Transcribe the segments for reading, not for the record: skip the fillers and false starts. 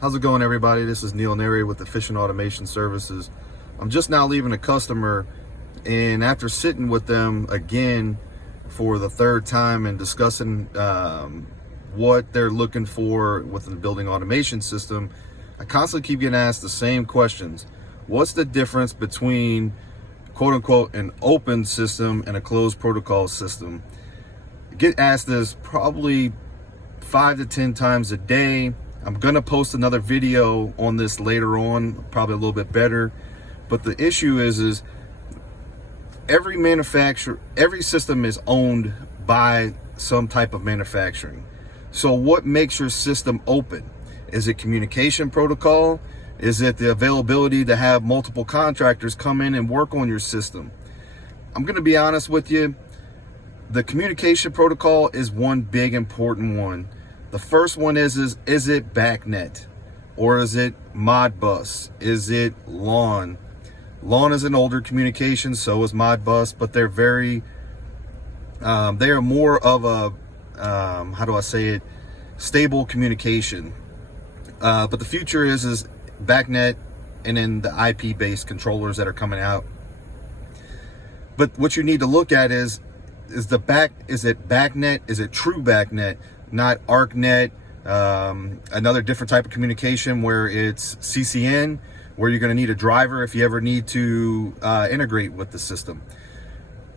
How's it going, everybody? This is Neil Neri with Efficient Automation Services. I'm just now leaving a customer, and after sitting with them again for the third time and discussing what they're looking for within the building automation system, I constantly keep getting asked the same questions. What's the difference between quote unquote an open system and a closed protocol system? I get asked this probably 5 to 10 times a day. I'm gonna post another video on this later on, probably a little bit better. But the issue is every manufacturer, every system is owned by some type of manufacturing. So what makes your system open? Is it communication protocol? Is it the availability to have multiple contractors come in and work on your system? I'm gonna be honest with you. The communication protocol is one big important one. The first one is it BACnet or is it Modbus? Is it LAN? LAN is an older communication, so is Modbus, but they're very, they are more of a, how do I say it, stable communication. But the future is BACnet and then the IP-based controllers that are coming out. But what you need to look at is it BACnet? Is it true BACnet? Not ArcNet, another different type of communication where it's CCN, where you're going to need a driver if you ever need to integrate with the system.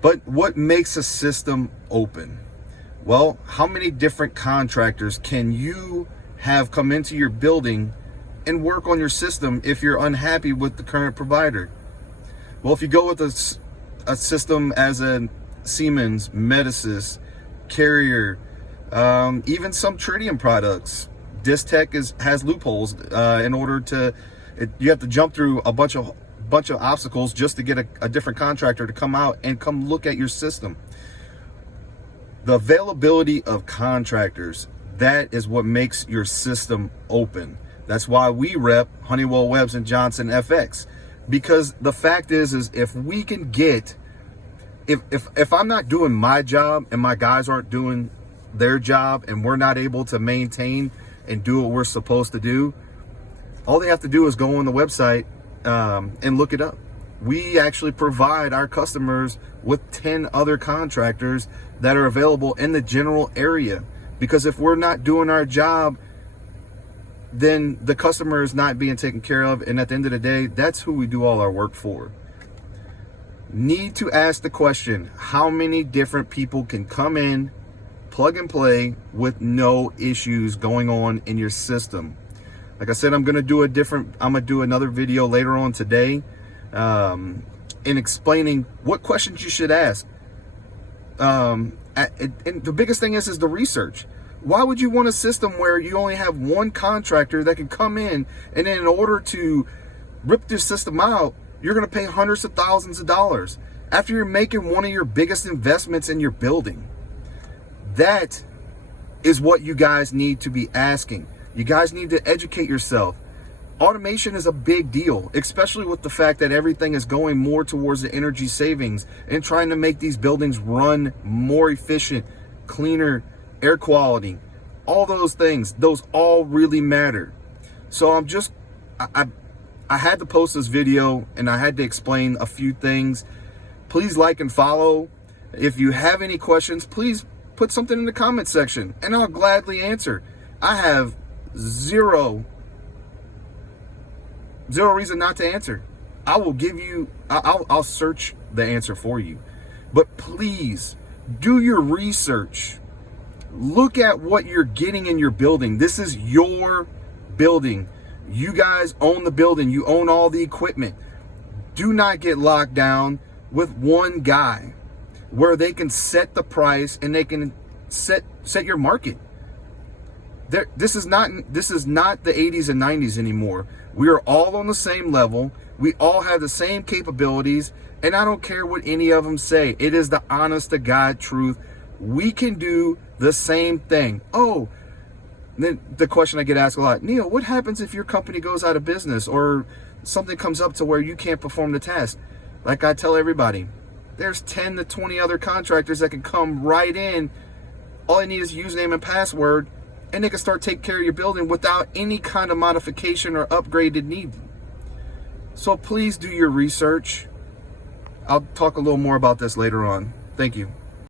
But what makes a system open? Well, how many different contractors can you have come into your building and work on your system if you're unhappy with the current provider? Well, if you go with a system as a Siemens, Metasys, Carrier, even some Tridium products, Distech has loopholes in order to. You have to jump through a bunch of obstacles just to get a different contractor to come out and come look at your system. The availability of contractors, that is what makes your system open. That's why we rep Honeywell, Webbs & Johnson FX, because the fact is if we can get, if I'm not doing my job and my guys aren't doing their job and we're not able to maintain and do what we're supposed to do, all they have to do is go on the website and look it up. We actually provide our customers with 10 other contractors that are available in the general area, because if we're not doing our job, then the customer is not being taken care of, and at the end of the day, that's who we do all our work for. Need to ask the question, how many different people can come in, plug and play with no issues going on in your system? Like I said, I'm gonna do another video later on today in explaining what questions you should ask. And the biggest thing is the research. Why would you want a system where you only have one contractor that can come in, and then in order to rip this system out, you're gonna pay hundreds of thousands of dollars after you're making one of your biggest investments in your building? That is what you guys need to be asking. You guys need to educate yourself. Automation is a big deal, especially with the fact that everything is going more towards the energy savings and trying to make these buildings run more efficient, cleaner, air quality, all those things. Those all really matter. So I had to post this video and I had to explain a few things. Please like and follow. If you have any questions, please put something in the comment section and I'll gladly answer. I have zero reason not to answer. I will give you, I'll search the answer for you. But please do your research. Look at what you're getting in your building. This is your building. You guys own the building. You own all the equipment. Do not get locked down with one guy where they can set the price and they can set your market. This is not the 80s and 90s anymore. We are all on the same level. We all have the same capabilities, and I don't care what any of them say. It is the honest to God truth. We can do the same thing. Oh, then the question I get asked a lot, Neil, what happens if your company goes out of business or something comes up to where you can't perform the task? Like I tell everybody, there's 10 to 20 other contractors that can come right in. All I need is username and password, and they can start taking care of your building without any kind of modification or upgraded need. So please do your research. I'll talk a little more about this later on. Thank you.